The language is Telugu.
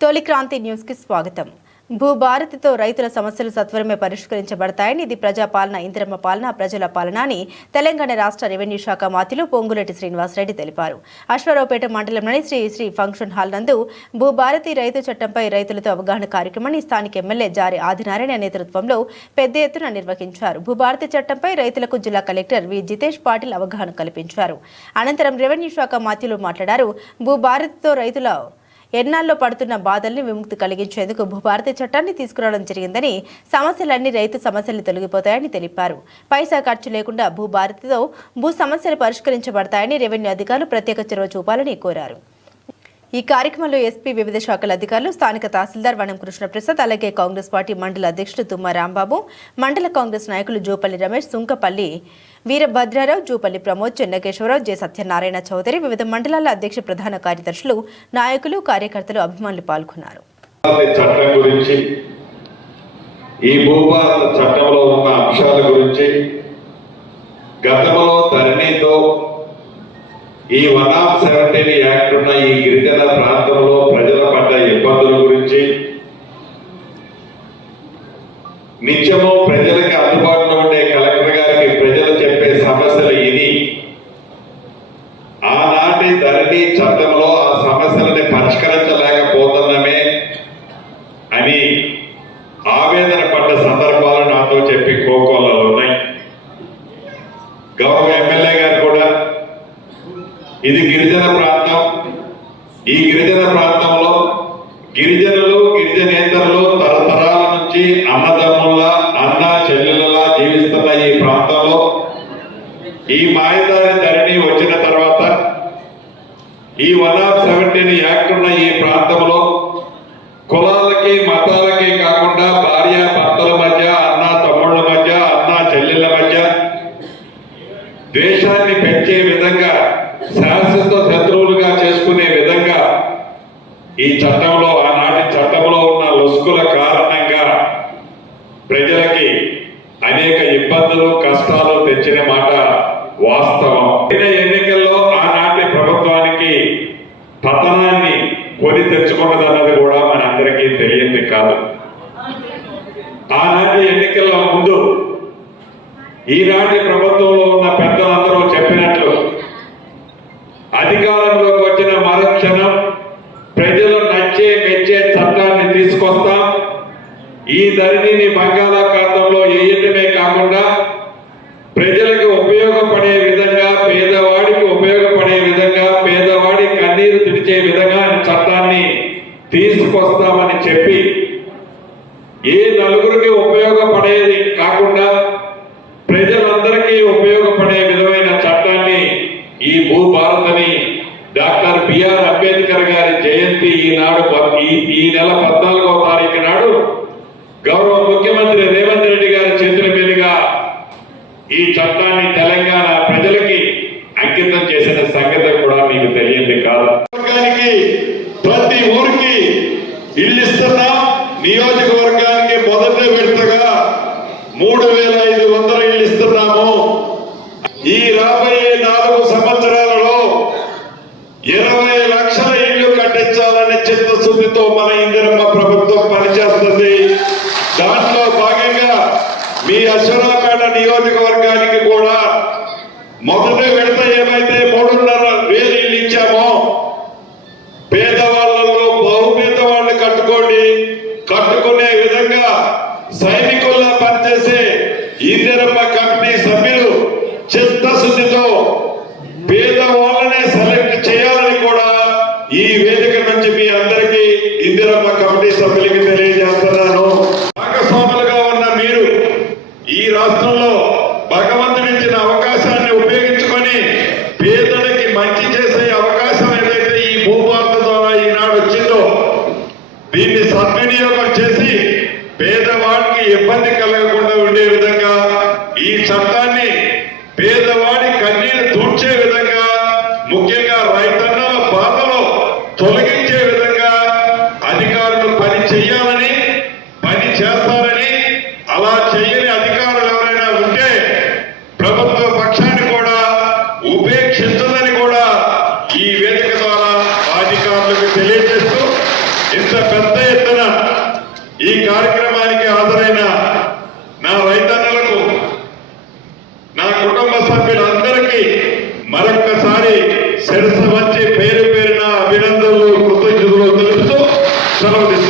తొలి క్రాంతి న్యూస్ కి స్వాగతం. భూభారతితో రైతుల సమస్యలు సత్వరమే పరిష్కరించబడతాయని ఇది ప్రజాపాలన, ఇందిరమ్మ పాలన, ప్రజల పాలన అని తెలంగాణ రాష్ట్ర రెవెన్యూ శాఖ మంత్రులు పొంగులేటి శ్రీనివాసరెడ్డి తెలిపారు. అశ్వారావుపేట మండలంలోని శ్రీ ఫంక్షన్ హాల్ నందు భూభారతి రైతు చట్టంపై రైతులతో అవగాహన కార్యక్రమాన్ని స్థానిక ఎమ్మెల్యే జారి ఆదినారాయణ నేతృత్వంలో పెద్ద ఎత్తున నిర్వహించారు. భూభారతి చట్టంపై రైతులకు జిల్లా కలెక్టర్ వి జితేష్ పాటిల్ అవగాహన కల్పించారు. అనంతరం రెవెన్యూ శాఖ మంత్రులు మాట్లాడారు. భూభారతితో రైతుల ఎన్నాల్లో పడుతున్న బాధల్ని విముక్తి కలిగించేందుకు భూభారతి చట్టాన్ని తీసుకురావడం జరిగిందని, సమస్యలన్నీ రైతు సమస్యలు తొలగిపోతాయని తెలిపారు. పైసా ఖర్చు లేకుండా భూభారతితో భూ సమస్యలు పరిష్కరించబడతాయని రెవెన్యూ అధికారులు ప్రత్యేక చొరవ చూపాలని కోరారు. ఈ కార్యక్రమంలో ఎస్పీ, వివిధ శాఖల అధికారులు, స్థానిక తహసీల్దార్ వనం కృష్ణప్రసాద్, అలాగే కాంగ్రెస్ పార్టీ మండల అధ్యక్షుడు తుమ్మ రాంబాబు, మండల కాంగ్రెస్ నాయకులు జూపల్లి రమేష్, సుంకపల్లి వీరభద్రారావు, జూపల్లి ప్రమోద్, చెన్నకేశ్వరరావు, జె సత్యనారాయణ చౌదరి, వివిధ మండలాల అధ్యక్ష ప్రధాన కార్యదర్శులు, నాయకులు, కార్యకర్తలు, అభిమానులు పాల్గొన్నారు. ఈ భూభారత చట్టంలో ఉన్న అంశాల గురించి గతంలో ధరణితో ఈ 117 యాక్ట్ ఉన్న ఈ గిరిజన ప్రాంతంలో ప్రజల పడ్డ ఇబ్బందుల గురించి నిత్యము ప్రజలకు అందుబాటులో ఉండే కలెక్టర్ గారికి ప్రజలు చెప్పే సమస్యలు ఇది. ఆనాటి ధరణి చట్టంలో ఆ సమస్యలని పరిష్కరించలేకపోతున్నామే అని ఆవేదన పడ్డ సందర్భాలు నాతో చెప్పి కోకోలలో ఉన్నాయి. గౌరవ ఎమ్మెల్యే గారు కూడా ఇది గిరిజన ప్రాంతం, ఈ గిరిజన ప్రాంతంలో గిరిజనులు, గిరిజనేతరులు తరతరాల నుంచి అన్నదమ్ముల్లా, అన్న చెల్లెలలా జీవిస్తున్న ఈ ప్రాంతంలో ఈ మాయదారి ధరణి వచ్చిన తర్వాత ఈ 117 యాక్ట్ ఉన్న ఈ ప్రాంతంలో కులాలకి, మతాలకి కాకుండా భార్య భర్తల మధ్య, అన్న తమ్ముళ్ళ మధ్య, అన్న చెల్లెళ్ళ మధ్య ద్వేషాన్ని పెంచే విధంగా, శాశ్వత శత్రువులుగా చేసుకునే విధంగా ఈ చట్టంలో, ఆనాటి చట్టంలో ఉన్న లొసుకుల కారణంగా ప్రజలకి అనేక ఇబ్బందులు, కష్టాలు తెచ్చిన మాట వాస్తవం. ఎన్నికల్లో ఆనాటి ప్రభుత్వానికి పతనాన్ని కొని తెచ్చుకున్నదన్నది కూడా మనందరికీ తెలియంది కాదు. ఆనాటి ఎన్నికల్లో ముందు ఈనాటి ప్రభుత్వంలో ఉన్న పెద్దలందరూ చెప్పినట్లు అధికారంలోకి వచ్చిన మరుక్షణం ప్రజలు నచ్చే మెచ్చే చట్టాన్ని తీసుకొస్తాం. ఈ ధరణిని బంగాళాఖాతంలో వేయటమే కాకుండా ప్రజలకు ఉపయోగపడే విధంగా, పేదవాడికి ఉపయోగపడే విధంగా, పేదవాడి కన్నీరు తుడిచే విధంగా చట్టాన్ని తీసుకొస్తామని చెప్పి ఏ నలుగురికి ఉపయోగపడేది కాకుండా ప్రజలందరికీ ఉపయోగపడే విధమైన చట్టాన్ని, ఈ భూభారతిని డాక్టర్ బిఆర్ అంబేద్కర్ గారి జయంతి ఈనాడు ఈ నెల 14వ తారీఖు నాడు గౌరవ ముఖ్యమంత్రి రేవంత్ రెడ్డి గారి చేతుల మీదుగా ఈ చట్టాన్ని తెలంగాణ ప్రజలకి అంకితం చేసిన సంగతి కూడా మీకు తెలియంది కాదు. ప్రతి ఊరికి ఇల్లు ఇస్తున్నాం. నియోజకవర్గానికి మొదటి విడతగా 3500 ఇల్లు ఇస్తున్నాము. ఈ రాబోయే 4 సంవత్సరాలలో 20 లక్షల ఇళ్లు కట్టించాలనే చిత్తశుద్ధితో మన ఇందిరమ్మ ప్రభుత్వం పనిచేస్తుంది. దాంట్లో భాగంగా మీ అశ్వరావుపేట నియోజకవర్గానికి కూడా మొదటి విడత ఏమైతే 3,500 ఇల్లు ఇచ్చామో, పేదవాళ్లలో బహుపేదవాళ్ళు కట్టుకునే విధంగా సైనికుల్లా పనిచేసే ఇందిరమ్మ కమిటీ సభ్యులు చిత్తశుద్ధితో పేదవాళ్ళనే సెలెక్ట్ చేయాలని కూడా ఈ వేదిక నుంచి మీ అందరికీ ఇందిరమ్మ కమిటీ సభ్యులకి తెలియజేస్తున్నాను. భాగస్వాములుగా ఉన్న మీరు ఈ రాష్ట్రంలో భగవంతుడిచ్చిన అవకాశాన్ని ఉపయోగించుకొని పేదలకి మంచి చేసే అవకాశం ఏదైతే ఈ భూభారత ద్వారా ఈనాడు వచ్చిందో దీన్ని సద్వినియోగం చేసి పేదవాడికి ఇబ్బంది కలగకుండా ఉండే విధంగా ఈ చట్టాన్ని పేదవాడి కన్నీరు తూడ్చే విధంగా, ముఖ్యంగా రైతన్నల బాధలో తొలగించే విధంగా అధికారులు పని చేయాలని, పని చేస్తారని, అలా చేయని అధికారులు ఎవరైనా ఉంటే ప్రభుత్వ పక్షాన్ని కూడా ఉపేక్షించదని కూడా ఈ వేదిక ద్వారా అధికారులకు తెలియజేస్తూ ఇంత ఈ కార్యక్రమానికి హాజరైన నా రైతన్నలకు, నా కుటుంబ సభ్యులందరికీ మరొక్కసారి శిరస్సు వంచి పేరు పేరున అభినందనలు, కృతజ్ఞతలు తెలుపుతూ సెలవు తీసుకుంటున్నాను.